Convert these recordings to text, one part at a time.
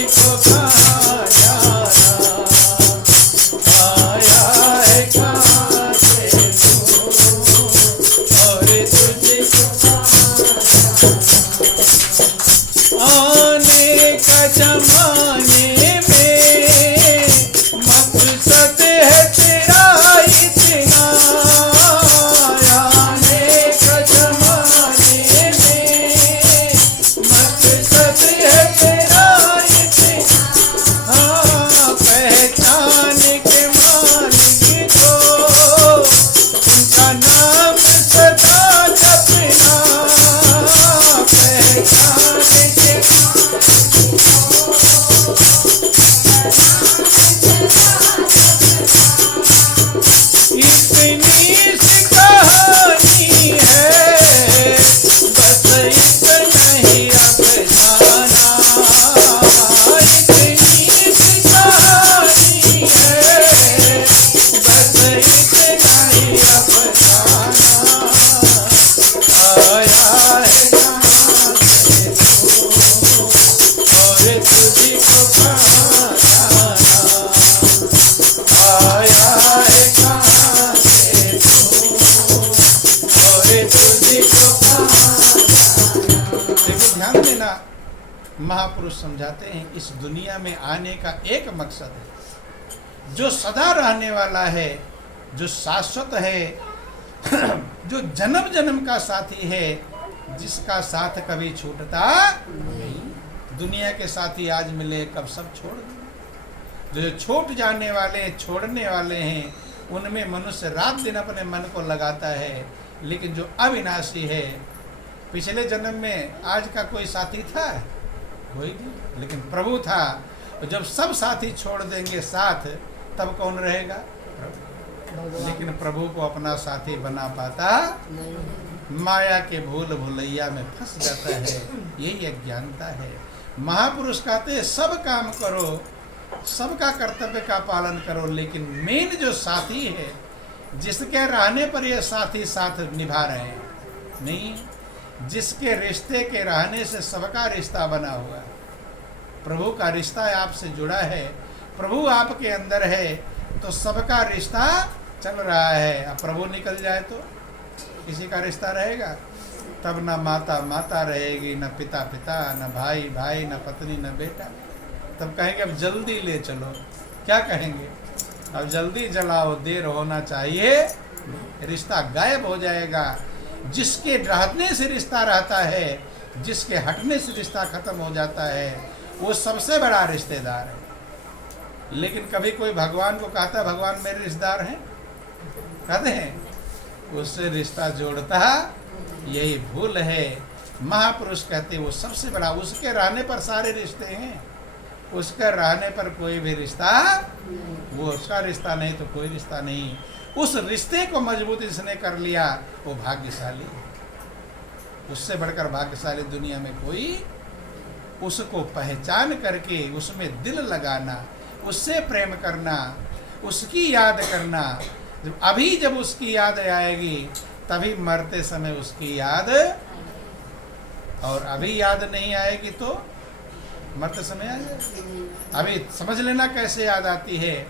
तुझको कहाँ जाना, आया है कहाँ से तू, और तुझको आने का जमाने में मकसद है तेरा इतना, आने का जमाने में मकसद है तेरा इतना, हाँ पहचान के मालिक को उनका नाम सदा जपना, पहचान के इतनी सी कहानी है, बस इतना ही अब जाना, इतनी सी कहानी है, बस इतना ही अब जाना, आया है कहाँ से तू, और तुझको कहाँ जाना, आया है कहाँ से तू, और तुझको कहाँ जाना। देखो ध्यान देना, महापुरुष समझाते हैं इस दुनिया में आने का एक मकसद है, जो सदा रहने वाला है, जो शाश्वत है, जो जन्म जन्म का साथी है, जिसका साथ कभी छूटता नहीं। दुनिया के साथी आज मिले कब सब छोड़ गए। जो छूट जाने वाले, छोड़ने वाले हैं, उनमें मनुष्य रात दिन अपने मन को लगाता है, लेकिन जो अविनाशी है, पिछले जन्म में आज का कोई साथी था? कोई नहीं, लेकिन प्रभु था। जब सब साथी छोड़ देंगे साथ, तब कौन रहेगा? प्रभु। लेकिन प्रभु को अपना साथी बना पाता माया के भूल भुलैया में फंस जाता है। यही अज्ञानता है। महापुरुष कहते हैं सब काम करो, सबका कर्तव्य का पालन करो, लेकिन मेन जो साथी है, जिसके रहने पर ये साथी साथ निभा रहे हैं, नहीं, जिसके रिश्ते के रहने से सबका रिश्ता बना हुआ है। प्रभु का रिश्ता आपसे जुड़ा है, प्रभु आपके अंदर है, तो सबका रिश्ता चल रहा है। अब प्रभु निकल जाए तो किसी का रिश्ता रहेगा? तब न माता माता रहेगी, न पिता पिता, न भाई भाई, न पत्नी, न बेटा। तब कहेंगे अब जल्दी ले चलो। क्या कहेंगे? अब जल्दी जलाओ, देर होना चाहिए, रिश्ता गायब हो जाएगा। जिसके रहने से रिश्ता रहता है, जिसके हटने से रिश्ता खत्म हो जाता है, वो सबसे बड़ा रिश्तेदार है। लेकिन कभी कोई भगवान को कहता है भगवान मेरे रिश्तेदार हैं? कहते हैं? उससे रिश्ता जोड़ता यही भूल है। महापुरुष कहते हैं वो सबसे बड़ा, उसके रहने पर सारे रिश्ते हैं, उसके रहने पर कोई भी रिश्ता, वो उसका रिश्ता नहीं तो कोई रिश्ता नहीं। उस रिश्ते को मजबूत इसने कर लिया, वो भाग्यशाली है। उससे बढ़कर भाग्यशाली दुनिया में कोई। उसको पहचान करके उसमें दिल लगाना, उससे प्रेम करना, उसकी याद करना। जब उसकी याद आएगी तभी मरते समय उसकी याद, और अभी याद नहीं आएगी तो मरते समय आ जाएगी। अभी समझ लेना कैसे याद आती है।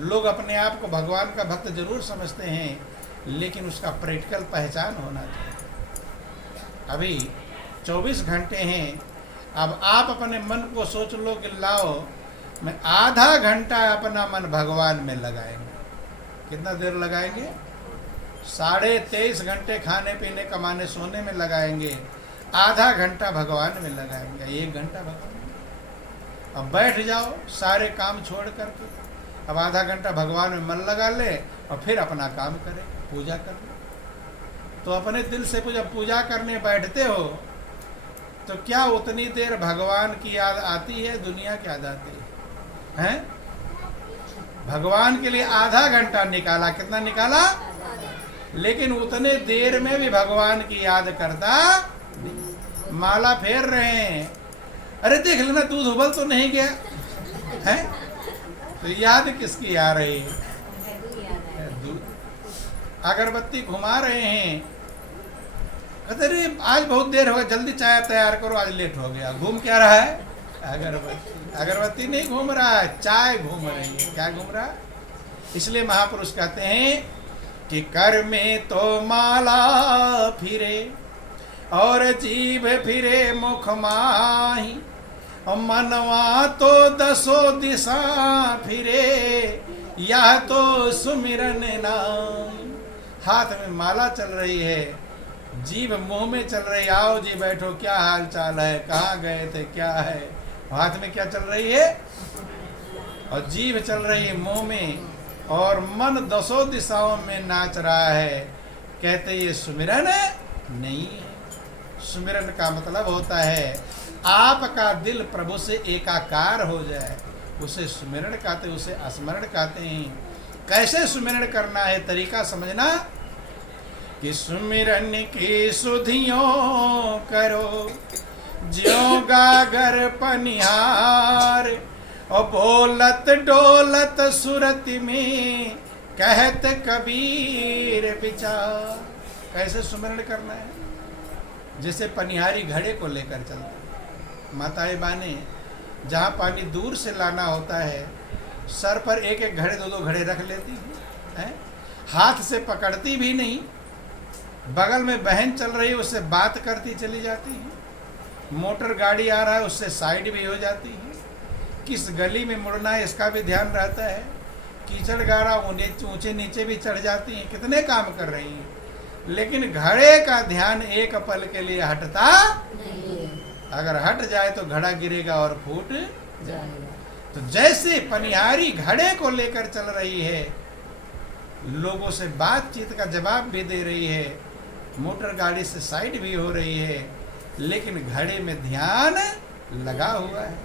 लोग अपने आप को भगवान का भक्त जरूर समझते हैं, लेकिन उसका प्रैक्टिकल पहचान होना चाहिए। अभी 24 घंटे हैं। अब आप अपने मन को सोच लो कि लाओ मैं आधा घंटा अपना मन भगवान में लगाएंगे। कितना देर लगाएंगे? 23.5 घंटे खाने पीने कमाने सोने में लगाएंगे, आधा घंटा भगवान में लगाएंगे, 1 घंटा भगवान में। अब बैठ जाओ सारे काम छोड़ करके, अब आधा घंटा भगवान में मन लगा ले और फिर अपना काम करें, पूजा कर ले। तो अपने दिल से जब पूजा करने बैठते हो तो क्या उतनी देर भगवान की याद आती है? दुनिया की याद आती है? भगवान के लिए आधा घंटा निकाला, कितना निकाला? लेकिन उतने देर में भी भगवान की याद करता। माला फेर रहे हैं, अरे देख लेना दूध उबल तो नहीं गया है, तो याद किसकी आ रही है? दूध। अगरबत्ती घुमा रहे हैं, कहते अरे आज बहुत देर हो गया, जल्दी चाय तैयार करो, आज लेट हो गया। घूम क्या रहा है? अगरबत्ती, अगरबत्ती नहीं घूम रहा है, चाय घूम रही है। क्या घूम रहा है? इसलिए महापुरुष कहते हैं कि कर में तो माला फिरे और जीभ फिरे मुख माही, और मनवा तो दसों दिशा फिरे, यह तो सुमिरन नाई। हाथ में माला चल रही है, जीभ मुंह में चल रही, आओ जी बैठो, क्या हाल चाल है, कहाँ गए थे, क्या है। हाथ में क्या चल रही है? और जीभ चल रही है मुंह में, और मन दसों दिशाओं में नाच रहा है। कहते ये सुमिरन नहीं है। सुमिरन का मतलब होता है आपका दिल प्रभु से एकाकार हो जाए, उसे सुमिरन कहते, उसे स्मरण कहते हैं। कैसे सुमिरन करना है, तरीका समझना कि सुमिरन की सुधियों करो ज्यों गागर पनिहार, और बोलत डोलत सुरत में कहत कबीर विचार। कैसे सुमिरन करना है? जैसे पनिहारी घड़े को लेकर चलते हैं। माताएं बाने जहाँ पानी दूर से लाना होता है, सर पर एक एक घड़े, दो दो घड़े रख लेती हैं, हाथ से पकड़ती भी नहीं। बगल में बहन चल रही है, उससे बात करती चली जाती है। मोटर गाड़ी आ रहा है, उससे साइड भी हो जाती है। किस गली में मुड़ना है इसका भी ध्यान रहता है। कीचड़ गाड़ा ऊंचे नीचे भी चढ़ जाती हैं, कितने काम कर रही हैं, लेकिन घड़े का ध्यान एक पल के लिए हटता नहीं। अगर हट जाए तो घड़ा गिरेगा और फूट जाएगा। तो जैसे पनिहारी घड़े को लेकर चल रही है, लोगों से बातचीत का जवाब भी दे रही है, मोटर गाड़ी से साइड भी हो रही है, लेकिन घड़े में ध्यान लगा हुआ है।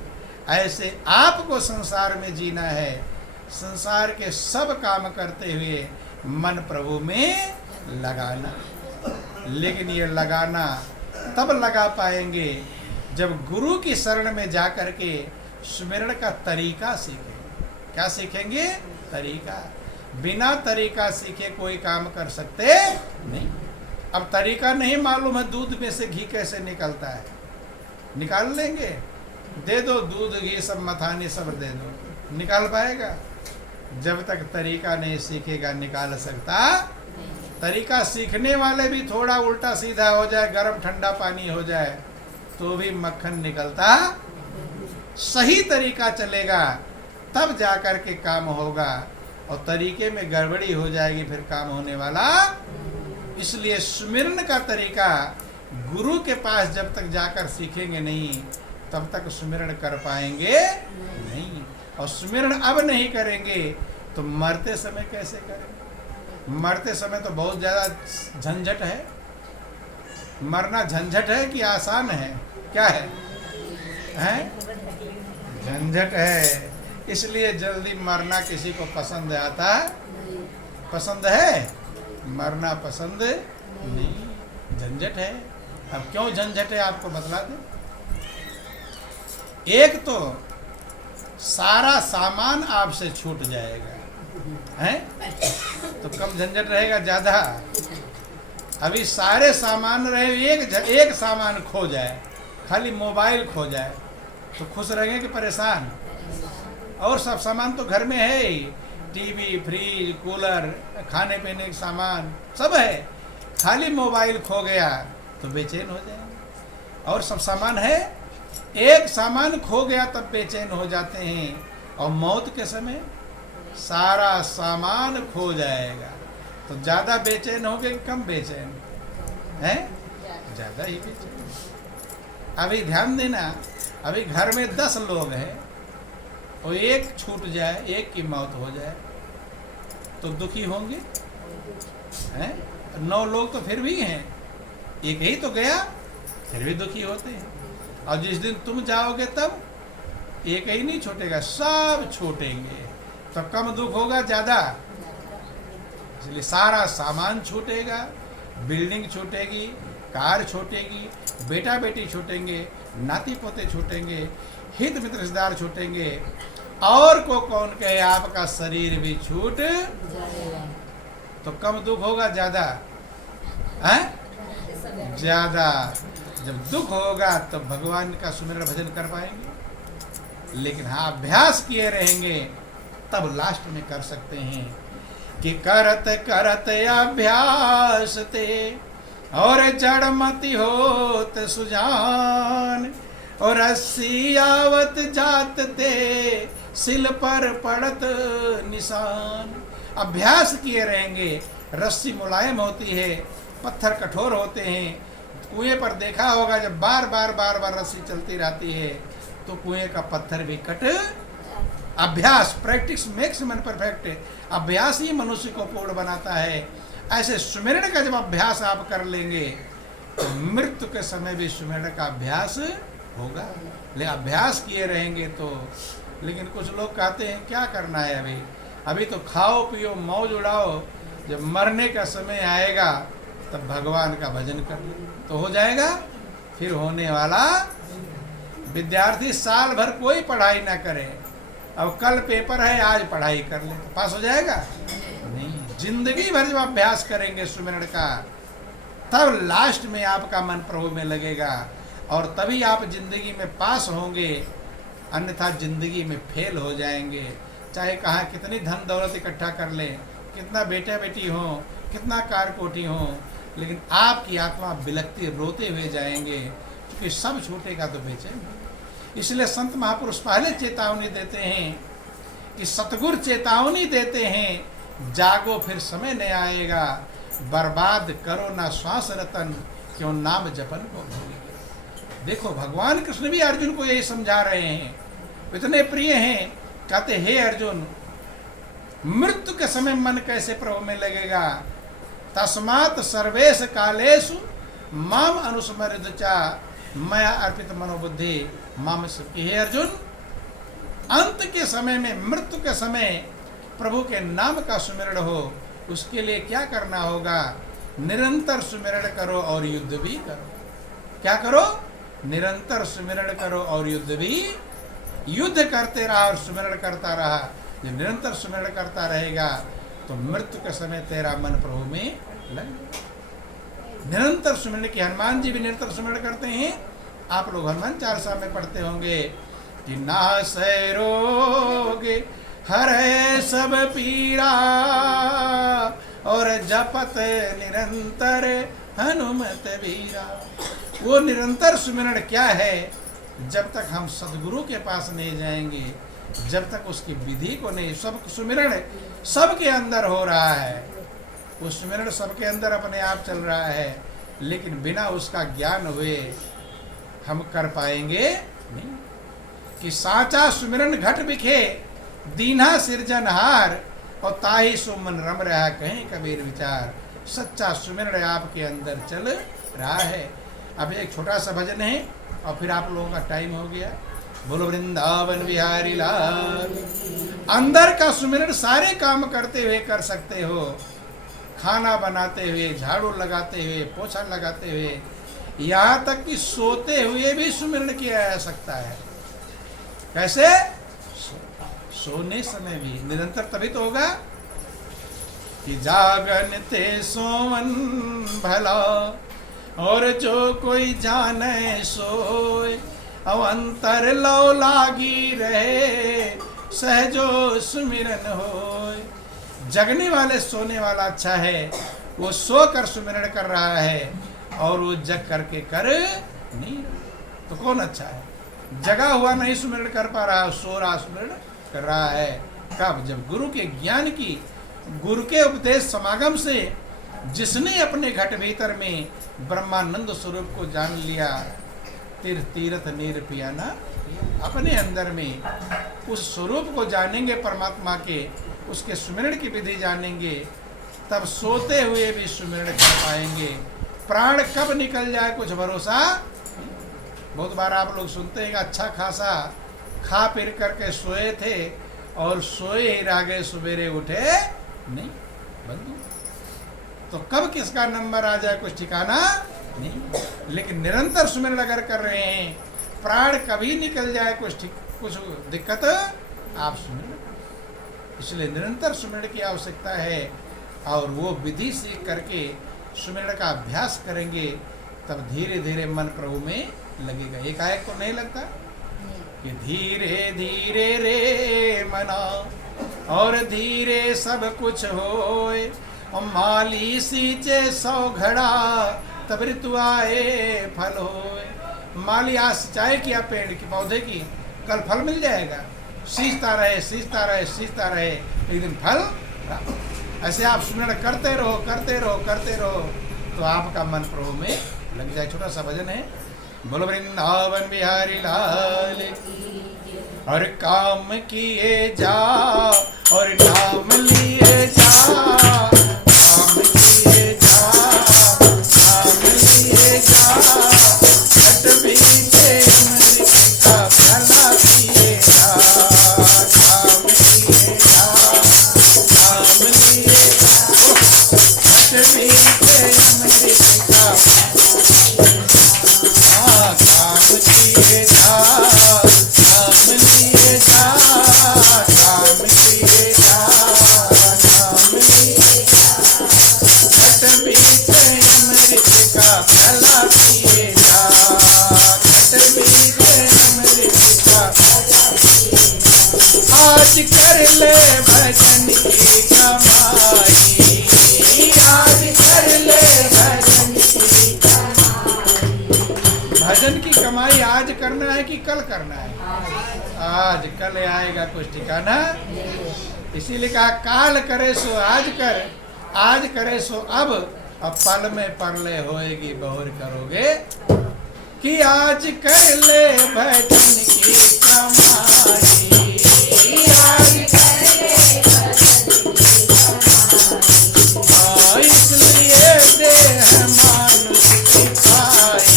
ऐसे आपको संसार में जीना है, संसार के सब काम करते हुए मन प्रभु में लगाना। लेकिन ये लगाना तब लगा पाएंगे जब गुरु की शरण में जाकर के सुमिरन का तरीका सीखेंगे। क्या सीखेंगे? तरीका। बिना तरीका सीखे कोई काम कर सकते नहीं। अब तरीका नहीं मालूम है दूध में से घी कैसे निकलता है, निकाल लेंगे? दे दो दूध घी सब मथानी सब दे दो, निकाल पाएगा? जब तक तरीका नहीं सीखेगा निकाल सकता। तरीका सीखने वाले भी थोड़ा उल्टा सीधा हो जाए, गर्म ठंडा पानी हो जाए तो भी मक्खन निकलता। सही तरीका चलेगा तब जाकर के काम होगा, और तरीके में गड़बड़ी हो जाएगी फिर काम होने वाला। इसलिए सुमिरन का तरीका गुरु के पास जब तक जाकर सीखेंगे नहीं, तब तक सुमिरन कर पाएंगे नहीं। और सुमिरन अब नहीं करेंगे तो मरते समय कैसे करेंगे? मरते समय तो बहुत ज़्यादा झंझट है। मरना झंझट है कि आसान है? क्या है? झंझट है। इसलिए जल्दी मरना किसी को पसंद आता? पसंद है? मरना पसंद नहीं, झंझट है। अब क्यों झंझट है आपको बतला दें। एक तो सारा सामान आपसे छूट जाएगा, हैं? तो कम झंझट रहेगा, ज़्यादा। अभी सारे सामान रहे, एक सामान खो जाए, खाली मोबाइल खो जाए तो खुश रहेंगे कि परेशान? और सब सामान तो घर में है ही, टीवी, फ्रिज, कूलर, खाने पीने के सामान सब है। खाली मोबाइल खो गया तो बेचैन हो जाएंगे। और सब सामान है, एक सामान खो गया तब बेचैन हो जाते हैं। और मौत के समय सारा सामान खो जाएगा तो ज़्यादा बेचैन होगे कि कम बेचैन हैं? ज़्यादा ही बेचैन। अभी ध्यान देना, अभी घर में 10 लोग हैं और एक छूट जाए, एक की मौत हो जाए तो दुखी होंगे हैं? 9 लोग तो फिर भी हैं, एक ही तो गया फिर भी दुखी होते हैं। और जिस दिन तुम जाओगे तब एक ही नहीं छूटेगा, सब छूटेंगे तो कम दुख होगा ज़्यादा। इसलिए सारा सामान छूटेगा, बिल्डिंग छूटेगी, कार छूटेगी, बेटा बेटी छूटेंगे, नाती पोते छूटेंगे, हित मित्र रिश्तेदार छूटेंगे, और को कौन कहे आपका शरीर भी छूट जाएगा। तो कम दुख होगा ज़्यादा? ज़्यादा। जब दुख होगा तो भगवान का सुमिरन भजन कर पाएंगे। लेकिन हाँ अभ्यास किए रहेंगे तब लास्ट में कर सकते हैं कि करत करत अभ्यास ते और जड़मति होत सुजान और रस्सी आवत जात ते सिल पर पड़त निशान। अभ्यास किए रहेंगे, रस्सी मुलायम होती है, पत्थर कठोर होते हैं। कुएं पर देखा होगा जब बार बार रस्सी चलती रहती है तो कुएं का पत्थर भी कट। अभ्यास, प्रैक्टिस मेक्स मैन परफेक्ट। अभ्यास ही मनुष्य को पूर्ण बनाता है। ऐसे सुमिरन का जब अभ्यास आप कर लेंगे तो मृत्यु के समय भी सुमिरन का अभ्यास होगा। लेकिन अभ्यास किए रहेंगे तो, लेकिन कुछ लोग कहते हैं क्या करना है अभी तो खाओ पियो मौज उड़ाओ, जब मरने का समय आएगा तब भगवान का भजन कर लो तो हो जाएगा। फिर होने वाला, विद्यार्थी साल भर कोई पढ़ाई ना करे, अब कल पेपर है आज पढ़ाई कर ले तो पास हो जाएगा नहीं। जिंदगी भर जब अभ्यास करेंगे सुमिरन का तब लास्ट में आपका मन प्रभु में लगेगा और तभी आप जिंदगी में पास होंगे, अन्यथा जिंदगी में फेल हो जाएंगे। चाहे कहाँ कितनी धन दौलत इकट्ठा कर लें, कितना बेटा बेटी हो, कितना कारकोटी हो, लेकिन आपकी आत्मा बिलखती रोते हुए जाएंगे क्योंकि सब छूटेगा तो बेचेंगे। इसलिए संत महापुरुष पहले चेतावनी देते हैं कि सतगुरु चेतावनी देते हैं, जागो फिर समय नहीं आएगा, बर्बाद करो ना श्वास रतन, क्यों नाम जपन को भूलेंगे। देखो भगवान कृष्ण भी अर्जुन को यही समझा रहे हैं, इतने प्रिय हैं। कहते हे अर्जुन, मृत्यु के समय मन कैसे प्रभु में लगेगा, तस्मात् सर्वेश कालेषु माम अनुस्मरित चा मया अर्पित मनोबुद्धि माम सुखी। हे अर्जुन, अंत के समय में, मृत्यु के समय प्रभु के नाम का सुमिरण हो, उसके लिए क्या करना होगा, निरंतर सुमिरण करो और युद्ध भी करो। क्या करो, निरंतर सुमिरण करो और युद्ध भी। युद्ध करते रहा और सुमिरण करता रहा, जब निरंतर सुमिरण करता रहेगा तो मृत्यु के समय तेरा मन प्रभु में लगे। निरंतर सुमिरण की, हनुमान जी भी निरंतर सुमिरण करते हैं। आप लोग हनुमान चालीसा में पढ़ते होंगे कि नासै रोग हरै सब पीरा और जपत निरंतर हनुमत वीरा। वो निरंतर सुमिरण क्या है, जब तक हम सदगुरु के पास नहीं जाएंगे, जब तक उसकी विधि को नहीं, सब सुमिरण सबके अंदर हो रहा है, वो सुमिरण सबके अंदर अपने आप चल रहा है, लेकिन बिना उसका ज्ञान हुए हम कर पाएंगे नहीं। कि साचा सुमिरन घट बिखे दीन्हा सिरजनहार और ताही सो मन रम रहा कहीं कबीर विचार। सच्चा सुमिरन आपके अंदर चल रहा है। अब एक छोटा सा भजन है और फिर आप लोगों का टाइम हो गया। बोलो वृंदावन बिहारी लाल। अंदर का सुमिरन सारे काम करते हुए कर सकते हो, खाना बनाते हुए, झाड़ू लगाते हुए, पोछा लगाते हुए, यहाँ तक कि सोते हुए भी सुमिरन किया जा सकता है। कैसे? सोने समय भी निरंतर, तभी तो होगा कि जागन ते सोवन भला और जो कोई जाने सोए, अवंतर लो लागी रहे सहजो सुमिरन होए। जगने वाले सोने वाला अच्छा है, वो सो कर सुमिरन कर रहा है और वो जग करके कर नहीं, तो कौन अच्छा है? जगा हुआ नहीं सुमिरन कर पा रहा, सो रहा सुमिरन कर रहा है। कब? जब गुरु के ज्ञान की, गुरु के उपदेश समागम से जिसने अपने घट भीतर में ब्रह्मानंद स्वरूप को जान लिया, तीर्थ नीर पियाना, अपने अंदर में उस स्वरूप को जानेंगे परमात्मा के, उसके सुमिरन की विधि जानेंगे, तब सोते हुए भी सुमिरन कर पाएंगे। प्राण कब निकल जाए कुछ भरोसा। बहुत बार आप लोग सुनते हैं कि अच्छा खासा खा पी करके सोए थे और सोए ही रह गए, सवेरे उठे नहीं। बंधु, तो कब किसका नंबर आ जाए कुछ ठिकाना नहीं। लेकिन निरंतर सुमिरन अगर कर रहे हैं, प्राण कभी निकल जाए कुछ दिक्कत, आप सुमिरन। इसलिए निरंतर सुमिरन की आवश्यकता है और वो विधि सीख करके सुमिरन का अभ्यास करेंगे, तब धीरे धीरे मन प्रभु में लगेगा। एकाएक तो नहीं लगता, कि धीरे धीरे रे मना और धीरे सब कुछ होए, और माली सींचे 100 घड़ा तब ऋतु आए फल होए। माली आज सिंचाई किया पेड़ की पौधे की, कल फल मिल जाएगा। सींचता रहे सींचता रहे सींचता रहे, एक दिन फल प्राप्त। ऐसे आप सुमिरन करते रहो करते रहो करते रहो, तो आपका मन प्रभु में लग जाए। छोटा सा भजन है, बोलो वृंदावन बिहारी लाल और काम किए जा और नाम लिए जा, काम किए जा नाम लिए जा, घट बीते अमृत का भला किए जा, काम किए जा नाम लिए जा, घट बीते अमृत का काम किए जा नाम लिए जा, काम किए जा नाम लिए जा, घट बीते अमृत का भला किए जा, घट बीते अमृत का आज कर ले भजन की कमाई, आज कर ले भजन की भजन की कमाई आज करना है कि कल करना है? आज। कल आएगा कुछ ठिकाना। इसीलिए कहा काल करे सो आज कर, आज करे सो अब पल में परले होएगी बहुर करोगे, कि आज कर ले भजन की कमाई, आज कर ले भजन की कमाई, इसलिए देह मानुष की पाई,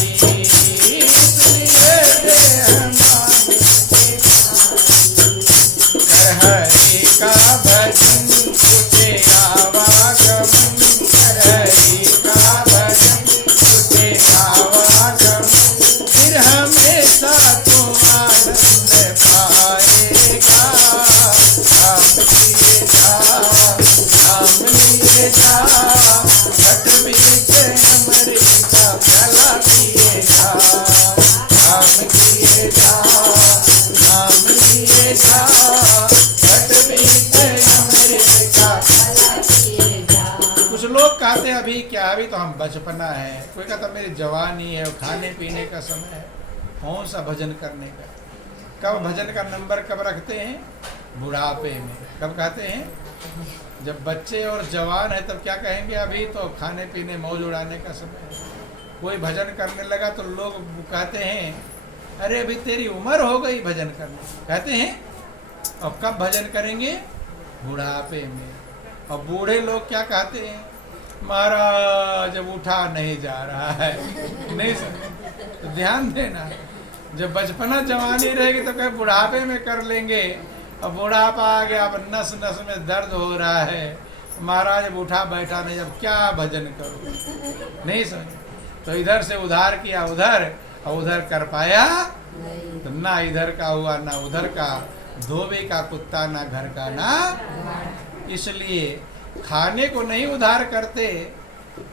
इसलिए देह मानुष की पाई, कर हरि का भजन छूटे आवागमन, कर हरि का भजन छूटे आवागमन, फिर हमेशा तो आनंद पाएगा, नाम लिए जा नाम लिए जा, घट बीते अमृत का भला किए जा, नाम किए जा नाम लिए जा, घट बीते अमृत का भला किए जा। कुछ लोग कहते हैं अभी क्या, अभी तो हम बचपना है, कोई कहता मेरी जवानी है, खाने पीने का समय है, कौन सा भजन करने का? कब भजन का नंबर कब रखते हैं? बुढ़ापे में। कब कहते हैं? जब बच्चे और जवान है तब क्या कहेंगे, अभी तो खाने पीने मौज उड़ाने का समय है। कोई भजन करने लगा तो लोग कहते हैं अरे अभी तेरी उम्र हो गई भजन करने, कहते हैं। और कब भजन करेंगे? बुढ़ापे में। और बूढ़े लोग क्या कहते हैं, महाराज जब उठा नहीं जा रहा है, नहीं समझ। तो ध्यान देना, जब बचपना जवानी रहेगी तो कहीं बुढ़ापे में कर लेंगे, अब बुढ़ापा आ गया, अब नस नस में दर्द हो रहा है, महाराज अब उठा बैठा नहीं, अब क्या भजन करो, नहीं समझ। तो इधर से उधार किया उधर, और उधर कर पाया तो ना इधर का हुआ ना उधर का, धोबी का कुत्ता ना घर का ना। इसलिए खाने को नहीं उधार करते,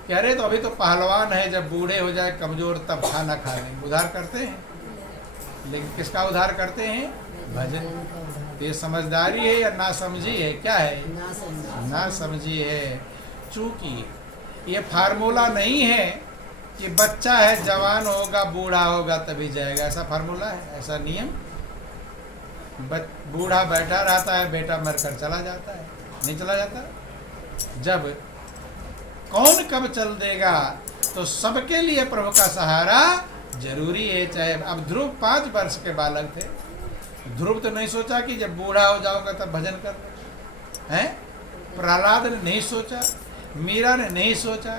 कह रहे तो अभी तो पहलवान है, जब बूढ़े हो जाए कमजोर तब खाना खा लेंगे, उधार करते हैं। लेकिन किसका उधार करते हैं? भजन। ये समझदारी है या ना समझी है? क्या है? ना समझी है। चूंकि ये फार्मूला नहीं है कि बच्चा है जवान होगा बूढ़ा होगा तभी जाएगा, ऐसा फार्मूला है, ऐसा नियम। बूढ़ा बैठा रहता है, बेटा मरकर चला जाता है, नहीं चला जाता। जब कौन कब चल देगा, तो सबके लिए प्रभु का सहारा जरूरी है। चाहे अब ध्रुव 5 वर्ष के बालक थे, ध्रुव तो नहीं सोचा कि जब बूढ़ा हो जाऊंगा तब भजन कर हैं। प्रहलाद ने नहीं सोचा, मीरा ने नहीं सोचा।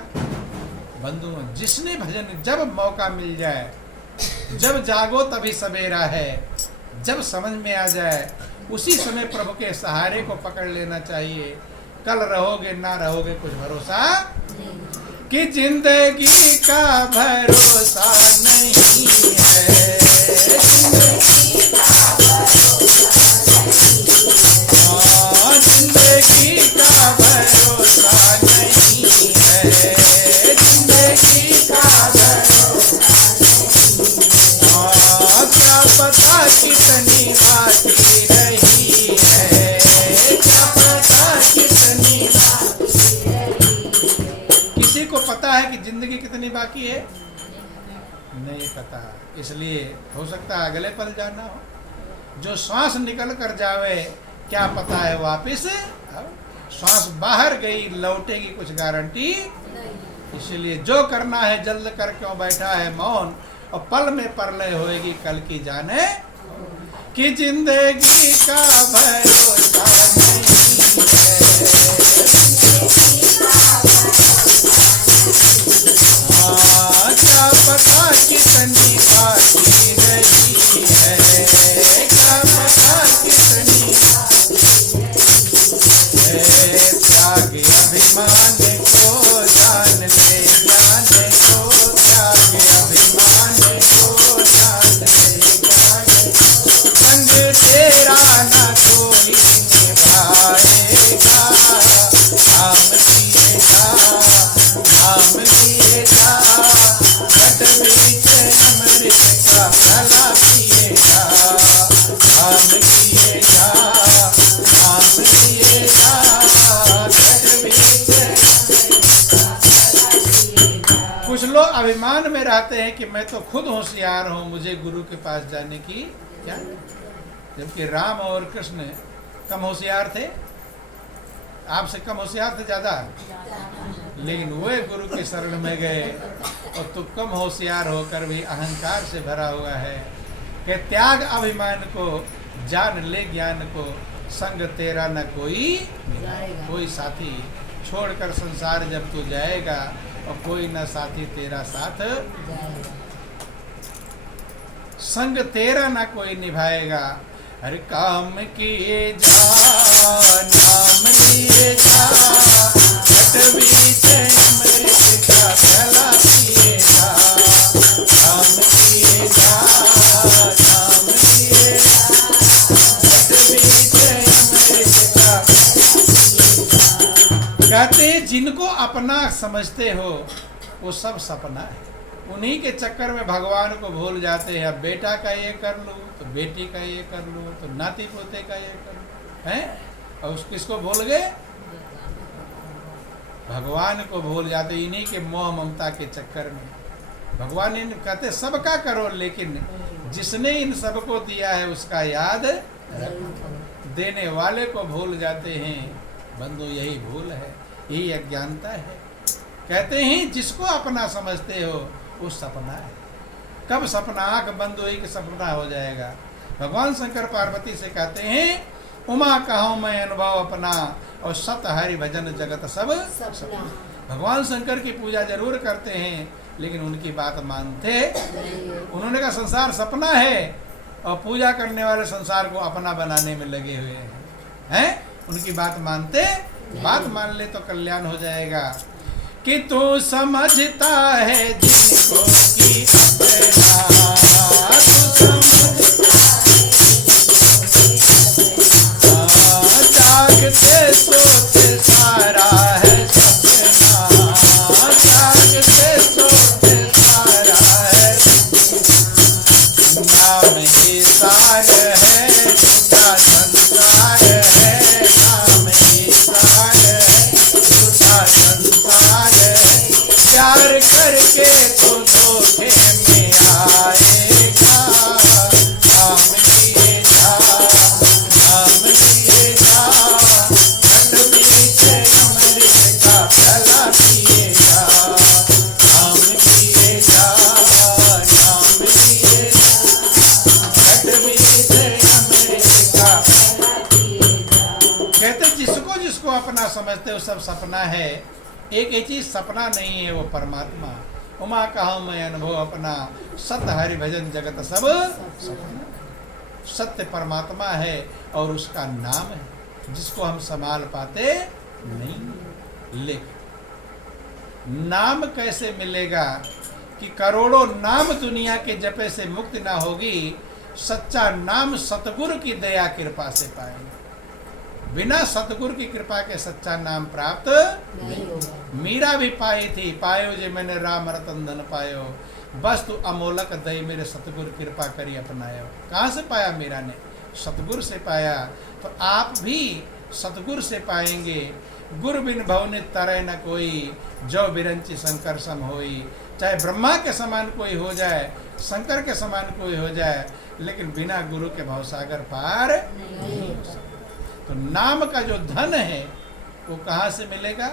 बंधुओं, जिसने भजन, जब मौका मिल जाए, जब जागो तभी सवेरा है, जब समझ में आ जाए उसी समय प्रभु के सहारे को पकड़ लेना चाहिए। कल रहोगे ना रहोगे कुछ भरोसा कि जिंदगी का भरोसा नहीं है, जिंदगी का भरोसा नहीं है, जिंदगी का भरोसा। क्या पता कितनी कितनी बाकी है नहीं पता, इसलिए हो सकता है अगले पल जाना हो। जो श्वास निकल कर जावे क्या पता है वापिस, श्वास बाहर गई लौटेगी कुछ गारंटी, इसलिए जो करना है जल्द कर क्यों बैठा है मौन, और पल में परलय होएगी कल की जाने, कि जिंदगी का भरोसा नहीं है, क्या पता कितनी बाकी रही है, क्या पता कितनी त्याग अभिमान को जान ले, जाने को त्याग अभिमान को जान ले, संग तेरा न कोई निभाएगा, नाम लिएगा, नाम लिएगा, घट बीच अमृत का भला पिएगा, नाम लिएगा, नाम लिएगा, घट बीच। कुछ लोग अभिमान में रहते हैं कि मैं तो खुद होशियार हूँ, मुझे गुरु के पास जाने की क्या, जबकि राम और कृष्ण कम होशियार थे, आपसे कम होशियार थे ज्यादा, लेकिन वे गुरु के शरण में गए, और तू कम होशियार होकर भी अहंकार से भरा हुआ है कि त्याग अभिमान को, जान ले ज्ञान को, संग तेरा न कोई साथी, छोड़कर संसार जब तू जाएगा और कोई न साथी तेरा साथ, संग तेरा ना कोई निभाएगा, हर काम किए जा, नाम लिए जा, घट बीच अमृत का भला पिएगा, नाम लिए जा, नाम लिए जा, घट बीच अमृत का। कहते जिनको अपना समझते हो वो सब सपना है, उन्हीं के चक्कर में भगवान को भूल जाते हैं। अब बेटा का ये कर लूँ तो बेटी का ये कर लूँ तो नाती पोते का ये कर लूँ, हैं, और किसको भूल गए, भगवान को भूल जाते, इन्हीं के मोह ममता के चक्कर में। भगवान इन कहते सबका करो, लेकिन जिसने इन सबको दिया है उसका याद देने वाले को भूल जाते हैं। बंधु यही भूल है, यही अज्ञानता है। कहते हैं जिसको अपना समझते हो वो सपना है, कब सपना आंख बंद हुई कि सपना हो जाएगा। भगवान शंकर पार्वती से कहते हैं उमा कहूँ मैं अनुभव अपना, और सत हरि भजन जगत सब सपना। भगवान शंकर की पूजा जरूर करते हैं, लेकिन उनकी बात मानते, उन्होंने कहा संसार सपना है, और पूजा करने वाले संसार को अपना बनाने में लगे हुए हैं। उनकी बात मानते, बात मान ले तो कल्याण हो जाएगा। कि तू समझता है जिनको की अपना, तू जागते सोते सारा है सपना, जागते सोते सारा है, नाम ही सार है, झूठा संसार है, नाम ही सार है, झूठा संसार है, प्यार करके तो धोखे में आएगा, नाम लिए जा, नाम लिए जा, घट बीच अमृत का भला पिएगा, नाम लिए जा, नाम लिए जा, घट बीच अमृत का। कहते जिसको जिसको अपना समझते हो सब सपना है, एक ही चीज सपना नहीं है, वो परमात्मा। उमा कहूँ मैं अनुभव अपना, सत्य हरि भजन जगत सब सपना। सत्य परमात्मा है और उसका नाम है, जिसको हम संभाल पाते नहीं। लेकिन नाम कैसे मिलेगा कि करोड़ों नाम दुनिया के जपे से मुक्ति ना होगी, सच्चा नाम सतगुरु की दया कृपा से पाएंगे। बिना सतगुरु की कृपा के सच्चा नाम प्राप्त नहीं होगा। मीरा भी पाई थी, पायो जे मैंने राम रतन धन पायो, बस तू अमोलक दई मेरे सतगुरु कृपा करी अपनायो। कहाँ से पाया मीरा ने? सतगुरु से पाया। तो आप भी सतगुरु से पाएंगे। गुरु बिन भवनित तरह न कोई, जो बिरंची शंकर सम होई। चाहे ब्रह्मा के समान कोई हो जाए, शंकर के समान कोई हो जाए, लेकिन बिना गुरु के भवसागर पार नहीं हो सकता। तो नाम का जो धन है वो कहाँ से मिलेगा?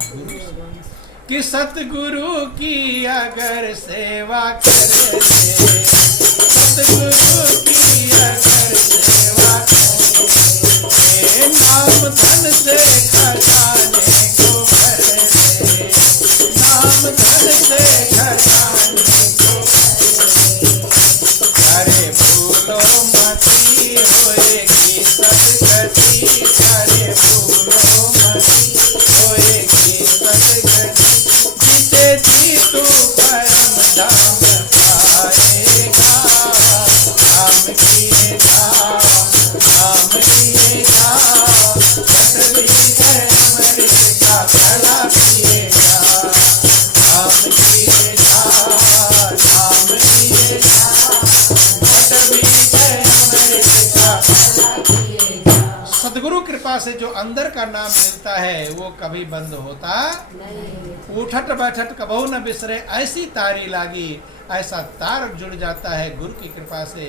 गुरु से। कि सतगुरु की अगर सेवा करे, सतगुरु की अगर सेवा करे, नाम धन से खजाने को भर दे, नाम धन से खजाने को भर दे। अरे भूलो मती होएगी सदगति, अरे भूलो मती होएगी सदगति, जीते जी तू परम धाम पाएगा, धाम किएगा, धाम किएगा, कटली अमृत का भला पिएगा, धाम किएगा, धाम किएगा, कटली अमृत का भला पिएगा। सदगुरु कृपा से जो अंदर का नाम मिलता है वो कभी बंद होता नहीं। उठट बैठट कबहू न बिसरे, ऐसी तारी लागी, ऐसा तार जुड़ जाता है गुरु की कृपा से,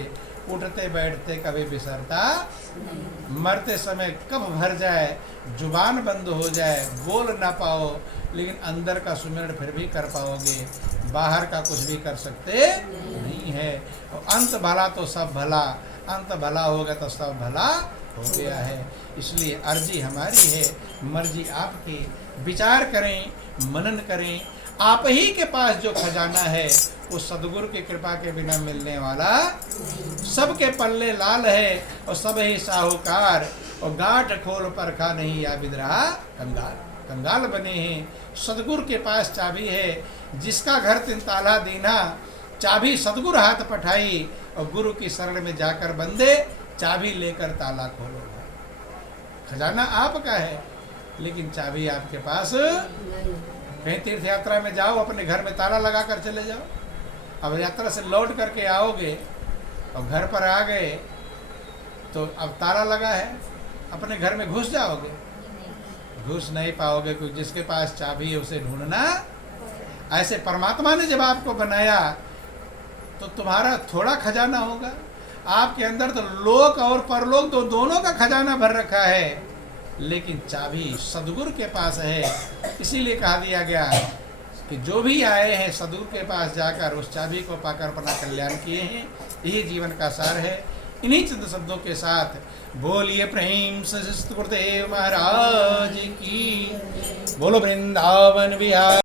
उठते बैठते कभी बिसरता नहीं। मरते समय कब भर जाए, जुबान बंद हो जाए, बोल ना पाओ, लेकिन अंदर का सुमिरन फिर भी कर पाओगे, बाहर का कुछ भी कर सकते नहीं है। और अंत भला तो सब भला, अंत भला होगा तो सब भला हो गया है। इसलिए अर्जी हमारी है, मर्जी आपकी। विचार करें, मनन करें। आप ही के पास जो खजाना है वो सदगुरु की कृपा के बिना मिलने वाला, सबके पल्ले लाल है और सब ही साहूकार, और गांठ खोल परखा नहीं या बिदरहा कंगाल। कंगाल बने हैं, सदगुरु के पास चाबी है, जिसका घर 3 ताला दीना, चाबी सदगुरु हाथ पठाई, और गुरु की शरण में जाकर बंदे चाबी लेकर ताला खोलो। खजाना आपका है, लेकिन चाबी आपके पास नहीं। कहीं तीर्थ यात्रा में जाओ, अपने घर में ताला लगा कर चले जाओ। अब यात्रा से लौट करके आओगे और घर पर आ गए तो अब ताला लगा है, अपने घर में घुस जाओगे? घुस नहीं पाओगे, क्योंकि जिसके पास चाबी है उसे ढूंढना। ऐसे परमात्मा ने जब आपको बनाया तो तुम्हारा थोड़ा खजाना होगा। आपके अंदर तो लोक और परलोक दोनों का खजाना भर रखा है, लेकिन चाबी सदगुरु के पास है। इसीलिए कहा दिया गया कि जो भी आए हैं सदगुरु के पास जाकर उस चाबी को पाकर अपना कल्याण किए हैं। यही जीवन का सार है। इन्हीं चंद शब्दों के साथ बोलिए प्रेम से गुरुदेव महाराज की, बोलो वृंदावन विहार।